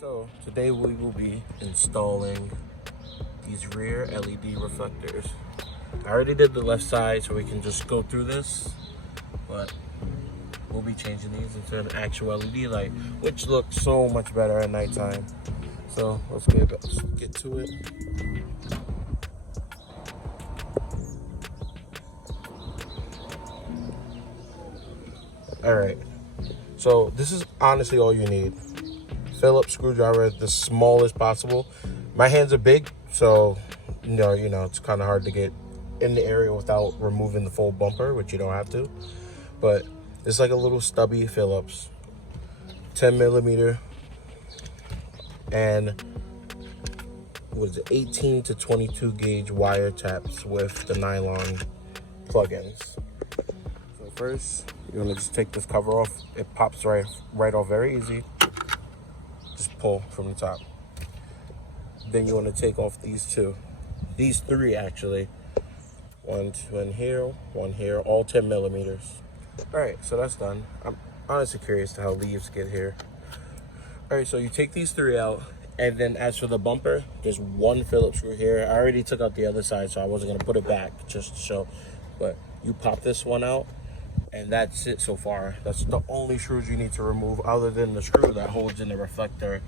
So today we will be installing these rear LED reflectors. I already did the left side so we can just go through this, but we'll be changing these into an actual LED light, which looks so much better at nighttime. So let's get to it. All right, so this is honestly all you need. Phillips screwdriver, the smallest possible. My hands are big, so you know it's kind of hard to get in the area without removing the full bumper, which you don't have to. But it's like a little stubby Phillips, 10 millimeter, and what is it, 18 to 22 gauge wire taps with the nylon plugins. So first, you're gonna just take this cover off. It pops right off very easy. Just pull from the top. Then you want to take off these three actually. One here, all 10 millimeters. All right, so that's done. I'm honestly curious to how leaves get here. All right, so you take these three out, and then as for the bumper, there's one Phillips screw here. I already took out the other side, so I wasn't gonna put it back just to show, but you pop this one out, and that's it so far. That's the only screws you need to remove, other than the screw that holds in the reflector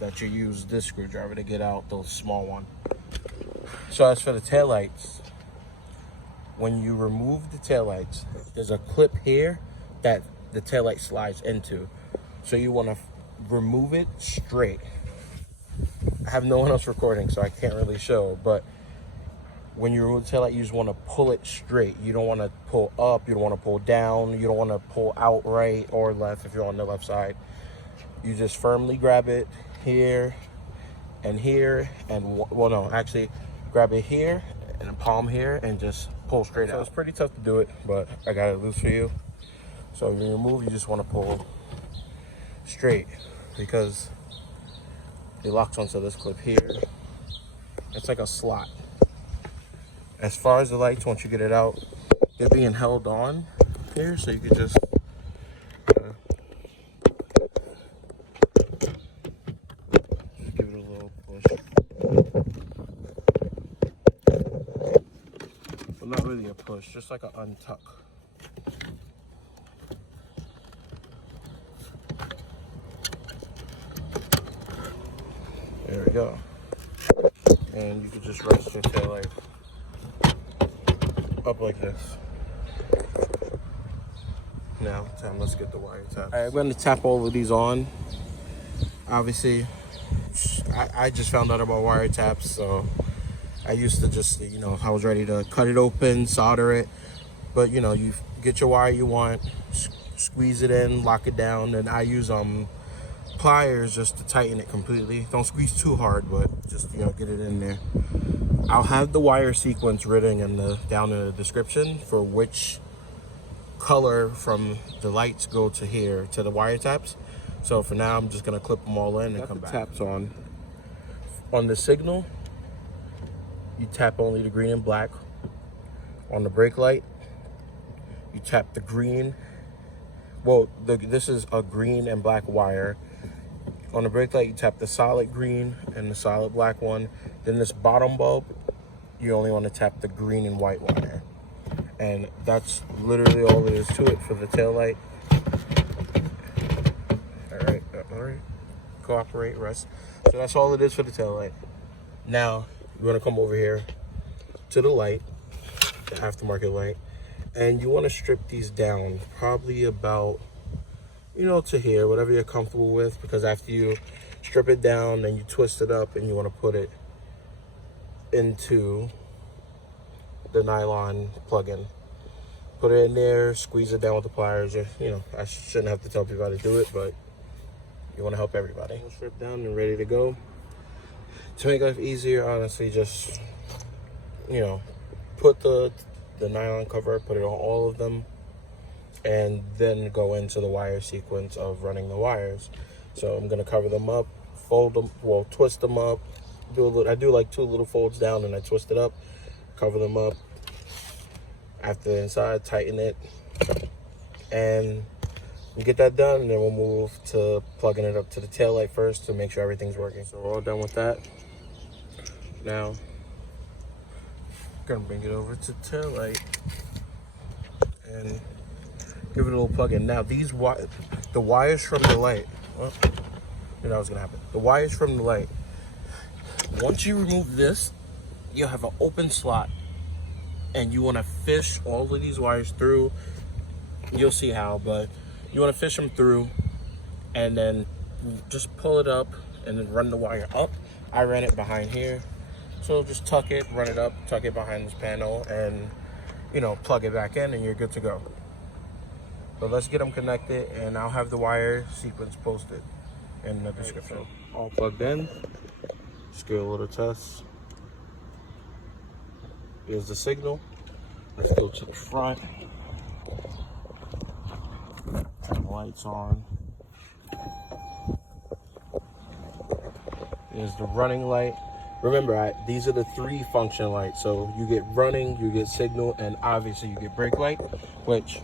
that you use this screwdriver to get out, the small one. So as for the taillights, when you remove the taillights, there's a clip here that the taillight slides into. So you want to remove it straight. I have no one else recording, so I can't really show, but when you remove the taillight, you just want to pull it straight. You don't want to pull up, you don't want to pull down, you don't want to pull out right or left if you're on the left side. You just firmly grab it here, and well, no, actually grab it here and palm here and just pull straight out. So it's pretty tough to do it, but I got it loose for you. So when you remove, you just want to pull straight because it locks onto this clip here. It's like a slot. As far as the lights, once you get it out, they're being held on here, so you could just give it a little push. Well, not really a push, just like an untuck. There we go. And you can just rest your taillight up like this. Now, let's get the wire tap. All right, I'm gonna tap all of these on. Obviously, I just found out about wire taps, so I used to just, I was ready to cut it open, solder it, but you get your wire you want, squeeze it in, lock it down, and I use pliers just to tighten it completely. Don't squeeze too hard, but just get it in there. I'll have the wire sequence written down in the description for which color from the lights go to here to the wire taps. So for now, I'm just gonna clip them all in and come back. Taps on the signal, you tap only the green and black. On the brake light, you tap the green. Well, this is a green and black wire. On the brake light, you tap the solid green and the solid black one. Then this bottom bulb, you only want to tap the green and white wire. And that's literally all there is to it for the tail light. All right. Cooperate, rest. So that's all it is for the tail light. Now, you're going to come over here to the light, the aftermarket light, and you want to strip these down probably about, to here, whatever you're comfortable with, because after you strip it down, then you twist it up and you want to put it into the nylon plug-in. Put it in there, squeeze it down with the pliers. I shouldn't have to tell people how to do it, but you want to help everybody. Strip down and ready to go. To make life easier, honestly, just put the nylon cover, put it on all of them, and then go into the wire sequence of running the wires. So I'm gonna cover them up, fold them, well, twist them up, I do like 2 little folds down and I twist it up, cover them up. After the inside, tighten it, and You get that done, and then we'll move to plugging it up to the tail light first to make sure everything's working. So we're all done with that. Now, gonna bring it over to tail light and give it a little plug in. Now the wires from the light, well, you know what's gonna happen. The wires from the light, once you remove this, you'll have an open slot, and you wanna fish all of these wires through. You'll see how, but you wanna fish them through, and then just pull it up and then run the wire up. I ran it behind here. So just tuck it, run it up, tuck it behind this panel, and, you know, plug it back in, and you're good to go. So let's get them connected, and I'll have the wire sequence posted in the description. Right, so all plugged in. Just give a little test. Here's the signal. Let's go to the front. Turn the lights on. Here's the running light. Remember, these are the 3 function lights. So you get running, you get signal, and obviously you get brake light, which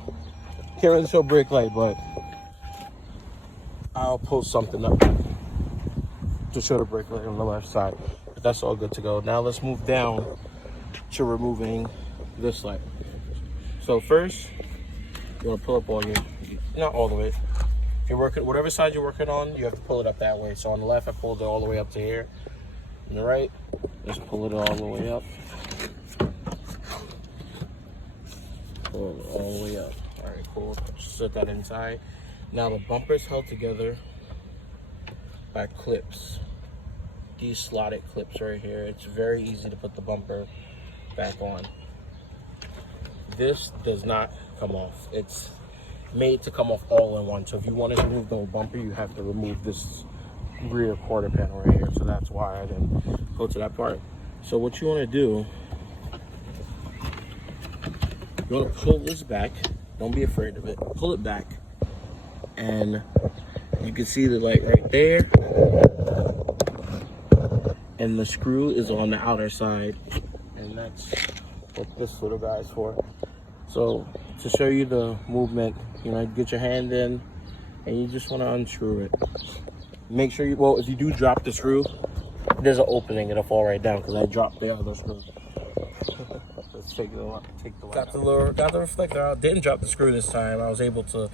can't really show brake light, but I'll post something up to show the brake light on the left side. But that's all good to go. Now let's move down to removing this light. So first, you want to pull up all your, not all the way. If you're working, whatever side you're working on, you have to pull it up that way. So on the left, I pulled it all the way up to here. On the right, just pull it all the way up. Pull it all the way up. All right, cool. Just set that inside. Now the bumper's held together by clips. These slotted clips right here. It's very easy to put the bumper back on. This does not come off. It's made to come off all in one. So if you wanted to remove the whole bumper, you have to remove this rear quarter panel right here. So that's why I didn't go to that part. So what you want to do, you want to pull this back. Don't be afraid of it. Pull it back, and you can see the light right there, and the screw is on the outer side, and that's what this little guy is for. So to show you the movement, you know, get your hand in, and you just want to unscrew it. Make sure you, well, if you do drop the screw, there's an opening, it'll fall right down because I dropped the other screw. Let's take the light. Got the reflector out. Didn't drop the screw this time. I was able to,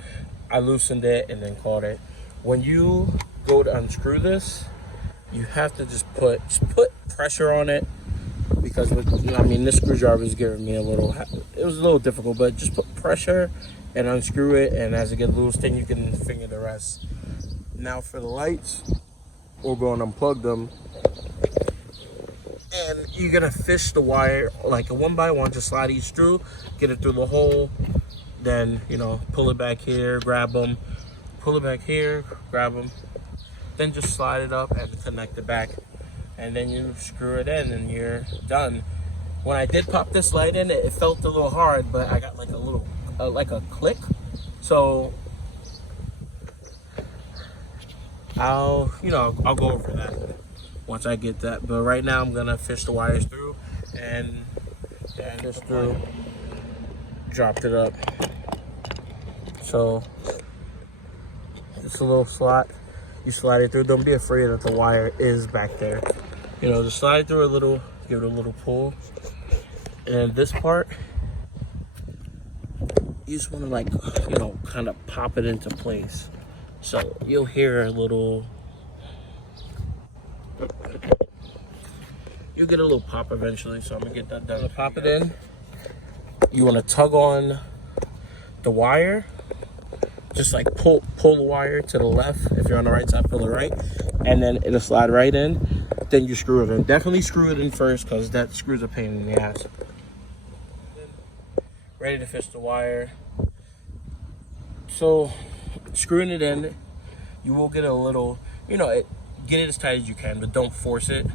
I loosened it and then caught it. When you go to unscrew this, you have to just put pressure on it, because I mean, this screwdriver is giving me a little, it was a little difficult, but just put pressure and unscrew it, and as it gets loose, then you can finger the rest. Now for the lights, we're going to unplug them, and you're gonna fish the wire like a 1 by 1, just slide each through, get it through the hole, then, you know, pull it back here, grab them, pull it back here, grab them, then just slide it up and connect it back, and then you screw it in and you're done. When I did pop this light in, it felt a little hard, but I got like a little like a click, so I'll go over that once I get that. But right now I'm gonna fish the wires through, and this through, dropped it up. So it's a little slot, you slide it through. Don't be afraid that the wire is back there, you know, just slide through a little, give it a little pull, and this part you just want to, like, you know, kind of pop it into place. So you'll hear a little, you'll get a little pop eventually. So I'm gonna get that done. Pop it in. You want to tug on the wire, just like pull the wire to the left. If you're on the right side, pull it right, and then it'll slide right in. Then you screw it in. Definitely screw it in first, because that screw's a pain in the ass. Ready to fish the wire. So screwing it in, you will get a little, you know, get it as tight as you can, but don't force it.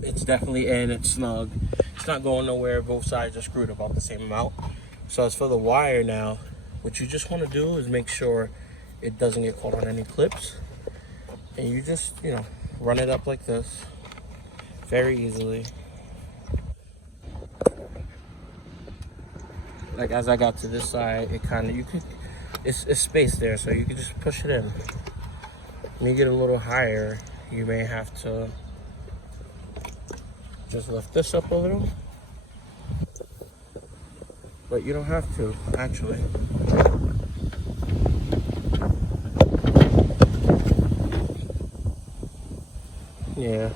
It's definitely in, it's snug, it's not going nowhere. Both sides are screwed about the same amount. So as for the wire now, what you just want to do is make sure it doesn't get caught on any clips, and you just, you know, run it up like this very easily. Like as I got to this side, it kind of, you could it's space there, so you can just push it in. When you get a little higher, you may have to just lift this up a little, but you don't have to, actually. Yeah.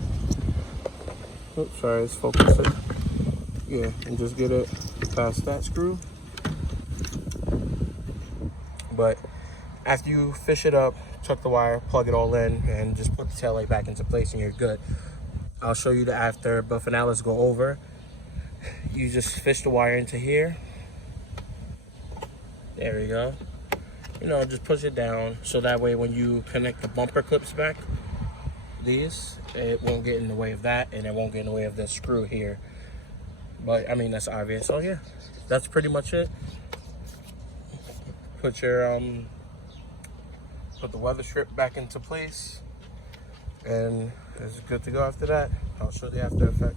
Oops, sorry, it's focusing. Yeah, and just get it past that screw. But after you fish it up, chuck the wire, plug it all in, and just put the taillight back into place and you're good. I'll show you the after, but for now let's go over. You just fish the wire into here. There we go. You know, just push it down so that way when you connect the bumper clips back, these, it won't get in the way of that, and it won't get in the way of this screw here. But I mean, that's obvious. So yeah, that's pretty much it. Put your put the weather strip back into place, and it's good to go after that. I'll show the after effect.